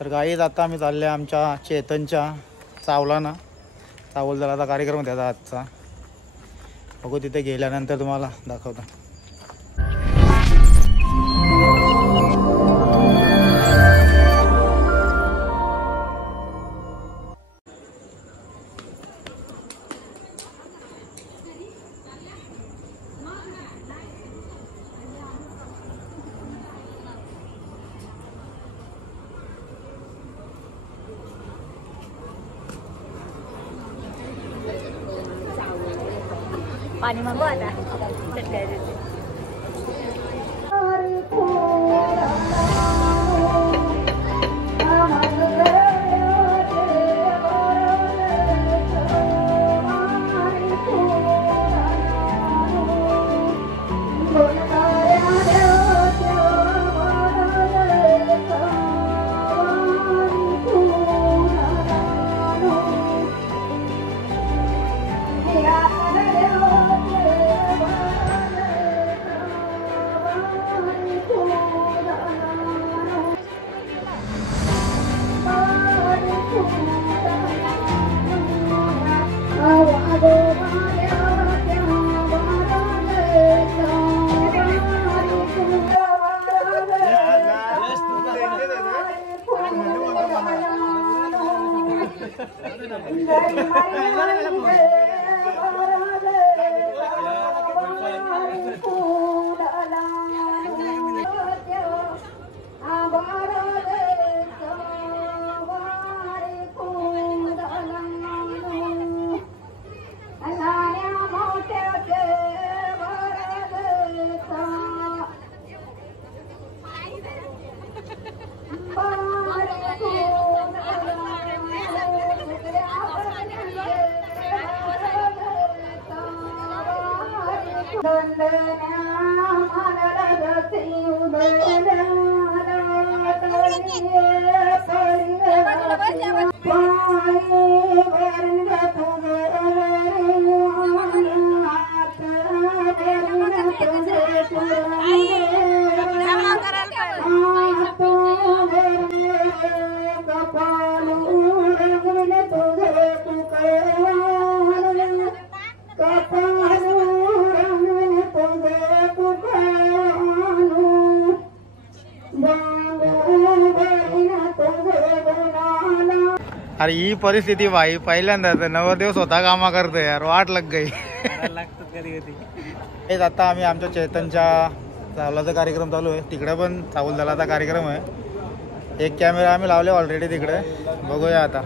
तर गाईज आता आम्ही चालले आमच्या चेतनच्या चावलाना. चावल दलाचा कार्यक्रम त्याचा आजचा. बघू तिथे गेल्यानंतर तुम्हाला दाखवतो. पाणी मागू आता. अरे ही परिस्थिती भाई पहिल्यांदा नवरदेव स्वतः कामा करतोय यार. वाट लग गई. हेच आता आम्ही आमच्या चैतनच्या चावलाचा कार्यक्रम चालू आहे. तिकडे पण चावल दलाचा कार्यक्रम आहे. एक कॅमेरा आम्ही लावले ऑलरेडी तिकडे. बघूया आता.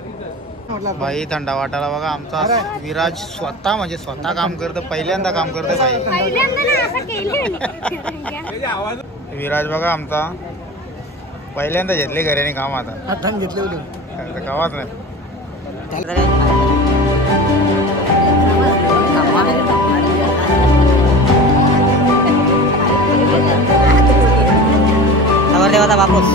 भाई थंडा वाटायला बघा. आमचा विराज स्वतः म्हणजे स्वतः काम करतो. पहिल्यांदा काम करतो भाई. विराज बघा आमचा पहिल्यांदा घेतले घराने काम. आता घेतले गावात नाही. नवरदेवाचा बापूस.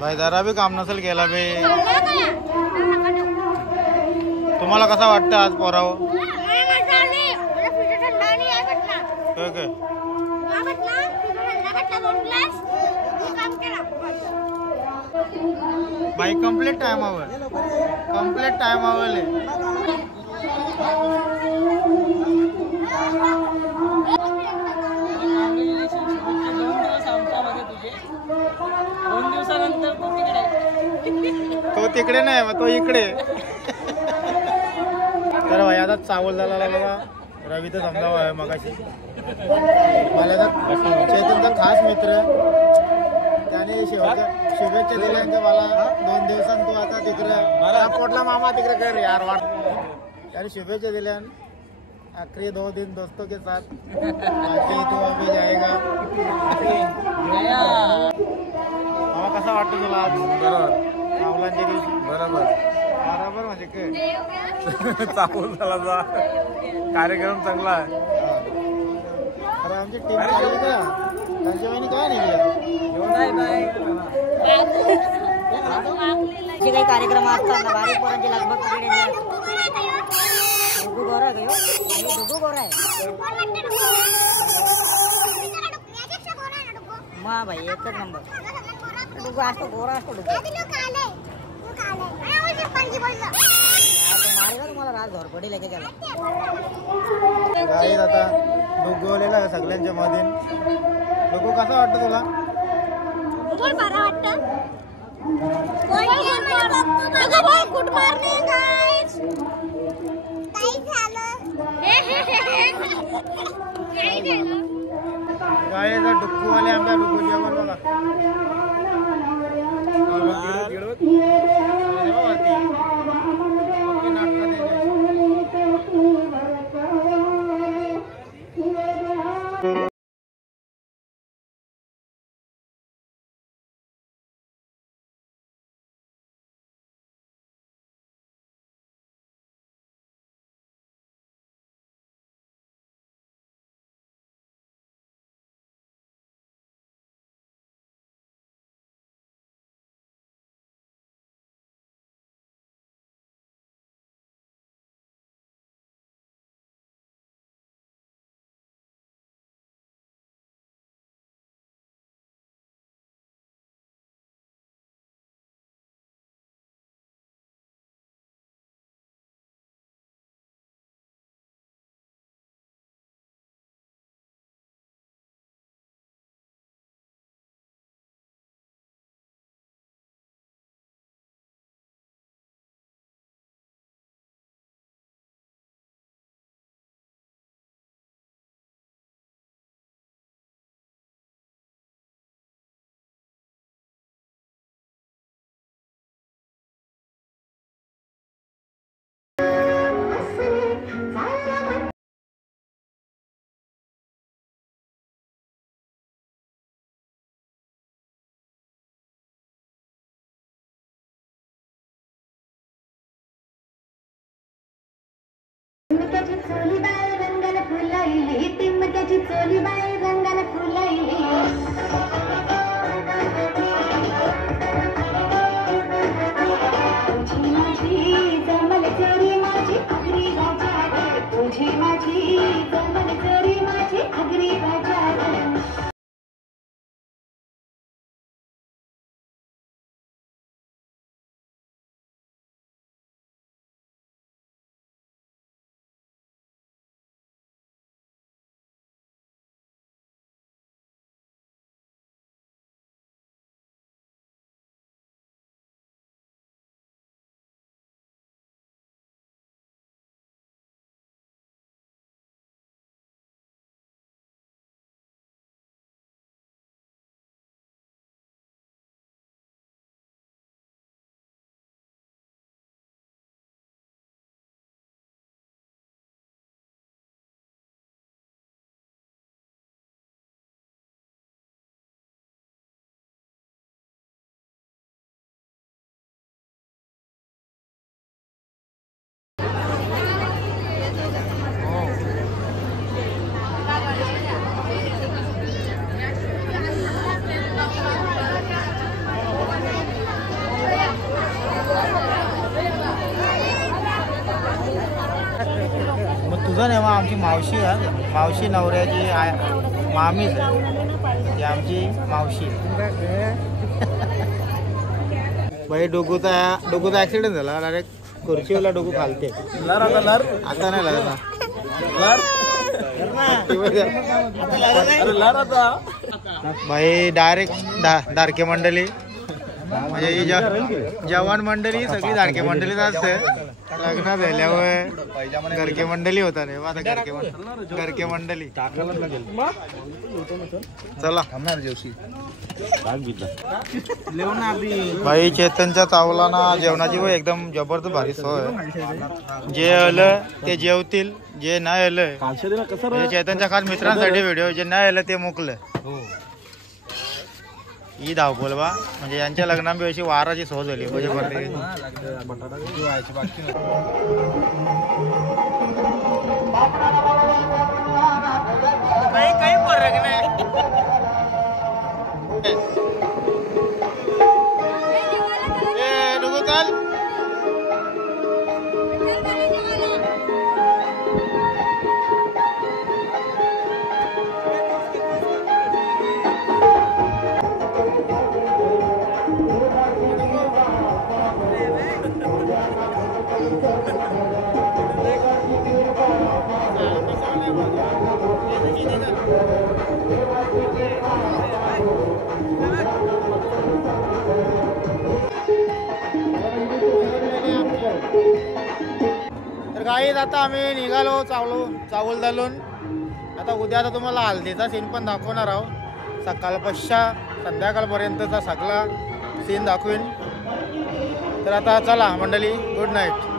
भाई जरा बी काम नसेल केला बे. तुम्हाला कसं वाटतं आज पोरावं? काय भाई कंप्लीट टाइमावर तो तिकडे नाही मग तो इकडे. तर भाई आता चावल झाला बघा. रवी तर समजावं आहे मगाशी. मला चेतनचा खास मित्र त्याने शुभेच्छा दिल्या मला 2 दिवसांत. तू आता तिकडे पोटला मामा तिकडे कर यार वाट. त्याने शुभेच्छा दिल्या. आखरी 2 दिन दोस्तों के साथ बाकी तू अभी जाएगा. मामा कसा वाटतं तुला आज? बरोबर मावलांच्या दिवशी बरोबर म्हणजे काय चावल झाला कार्यक्रम चांगला आहे. अरे आमची टीम चालली का? त्यांच्या वहिनी काय जे काही कार्यक्रम असतात ना बारीक पोरांची लगभग डुगू गोरा गयो आणि डुगू गोरा आहे मा भाई एकच नंबर डुगू असतो गोरा असतो डुगू मारेगा तुम्हाला राज घोरपडी लेके गेला. गाईत आता डुगवलेला आहे सगळ्यांच्या मध्ये. डुगू कसं वाटतं तुला? बरं वाटतं. Good morning guys. काय झालं? गाईचा डुक्कू आले आमच्या डुक्कू जेवण बघा. टिमक्याची चोली बाय रंगाला फुलाईली. टिमक्याची चोली बाय रंगाला फुलाईली. तुझी माझी जमल चोरी माझी आगरी राजा. तुझी माझी जमल चोरी माझी आगरी राजा. आमची मावशी आहे, मावशी नवऱ्याची मामीच आहे ही आमची मावशी. भाई डोकूचा ऍक्सिडेंट झाला डायरेक्ट खुर्चीवाला डोकू खालते. आता नाही लागला भाई डायरेक्ट दारके मंडळी म्हणजे ही जवान मंडळी सगळी दारके मंडळीच असते. लग्न झाल्यावर घरके मंडळी होता रे आता घरके मंडळी चला. भाई चेतनच्या चावला ना जेवणाची व एकदम जबरदस्त भारी सोय. जे आलं ते जेवतील, जे नाही आलं चेतनच्या खास मित्रांसाठी व्हिडिओ, जे नाही आलं ते मोकलं. ही धावपोल बा म्हणजे यांच्या लग्नात बी अशी वाराची सोय झाली म्हणजे काही फरक नाही. तर गाईज आता आम्ही निघालो चावल घालून. आता उद्या आता तुम्हाला हल्दीचा सीन पण दाखवणार आहोत. सकाळपासून संध्याकाळपर्यंतचा सगळा सीन दाखवीन. तर आता चला मंडळी, गुड नाईट.